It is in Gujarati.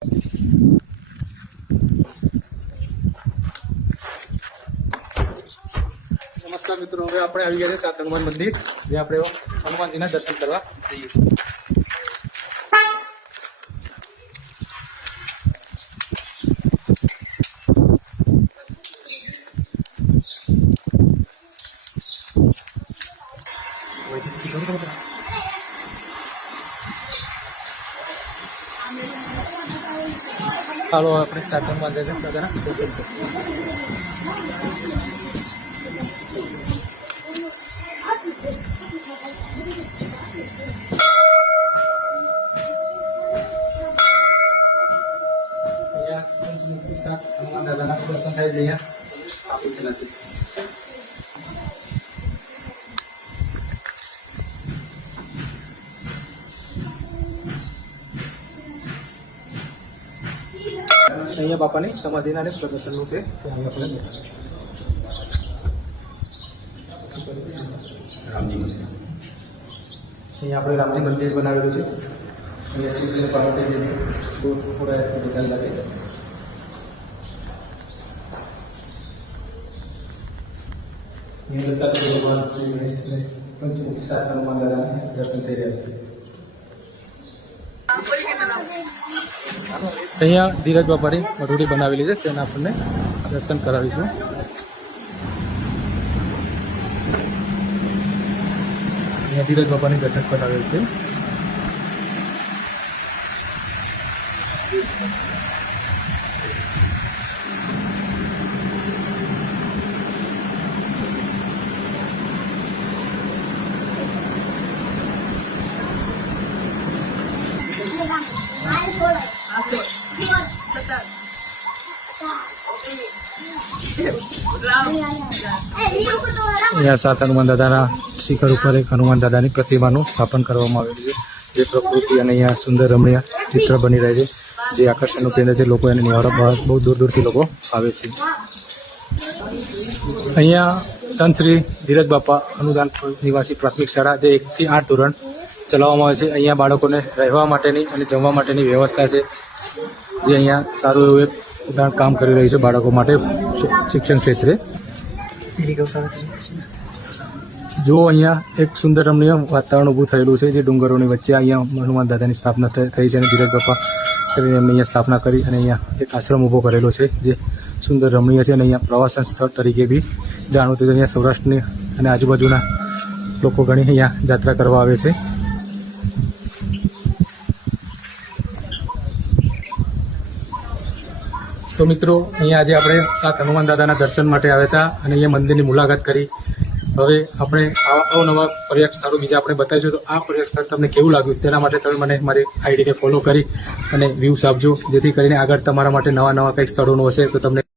નમસ્કાર મિત્રો, હવે આપણે આવી ગયા છે સાત હનુમાન મંદિર, જે આપણે હનુમાનજીના દર્શન કરવા જઈએ છીએ. ચાલો આપણે સાત હનુમાન દાદાના દર્શન કરીએ. સાત હનુમાન દાદાના દર્શન થાય છે અહીંયા આપેલાથી. અહીંયા બાપાની સમાધિના અને પ્રદર્શનનું છે, ત્યાં આપણે અહીંયા આપણે રામજી મંદિર બનાવેલું છે. અહીંયા શિવજી અને પાર્વતીજી થોડા નીકળેલા છે. અહીંયા ભગવાન શ્રી ગણેશ પંચમુખી સાત હનુમાન દાદાના દર્શન થઈ રહ્યા છે. અહીંયા ધીરજ બાપાની મઢુડી બનાવેલી છે, તેના આપણને દર્શન કરાવીશું. અહીંયા ધીરજ બાપાની બેઠક બનાવેલી છે. અહીંયા સાત હનુમાન દાદાના શિખર ઉપર એક હનુમાન દાદાની પ્રતિમાનું સ્થાપન કરવામાં આવેલું છે, જે પ્રકૃતિ અને અહીંયા સુંદર રમણીય ચિત્ર બની રહે છે, જે આકર્ષણનું કેન્દ્ર છે. લોકો એને નિહાળવા બહુ દૂર દૂરથી લોકો આવે છે. અહીંયા સંત શ્રી ધીરજ બાપા અનુદાન નિવાસી પ્રાથમિક શાળા, જે 1 થી 8 ધોરણ ચલાવવામાં આવે છે. અહીંયા બાળકોને રહેવા માટેની અને જમવા માટેની વ્યવસ્થા છે, જે અહીંયા સારું એવું એક ઉદાહરણ કામ કરી રહ્યું છે બાળકો માટે શિક્ષણ ક્ષેત્રે. જો અહીંયા એક સુંદર રમણીય વાતાવરણ ઊભું થયેલું છે, જે ડુંગરોની વચ્ચે અહીંયા હનુમાન દાદાની સ્થાપના થઈ છે અને ધીરજ બાપા કરીને એમને અહીંયા સ્થાપના કરી અને અહીંયા એક આશ્રમ ઊભો કરેલો છે, જે સુંદર રમણીય છે અને અહીંયા પ્રવાસન સ્થળ તરીકે બી જાણીતું છે. અહીંયા સૌરાષ્ટ્રની અને આજુબાજુના લોકો ઘણી અહીંયા યાત્રા કરવા આવે છે. તો મિત્રો, અહીંયા આજે આપણે સાત હનુમાન દાદાના દર્શન માટે આવ્યા હતા અને અહીંયા મંદિરની મુલાકાત કરી. હવે આપણે અવનવા પર્યટક સ્થળો બીજા આપણે બતાવીશું. તો આ પર્યટક સ્થળ તમને કેવું લાગ્યું તેના માટે તમે મને મારી આઈડીને ફોલો કરી અને વ્યૂઝ આપજો, જેથી કરીને આગળ તમારા માટે નવા કંઈક સ્થળોનું હશે તો તમને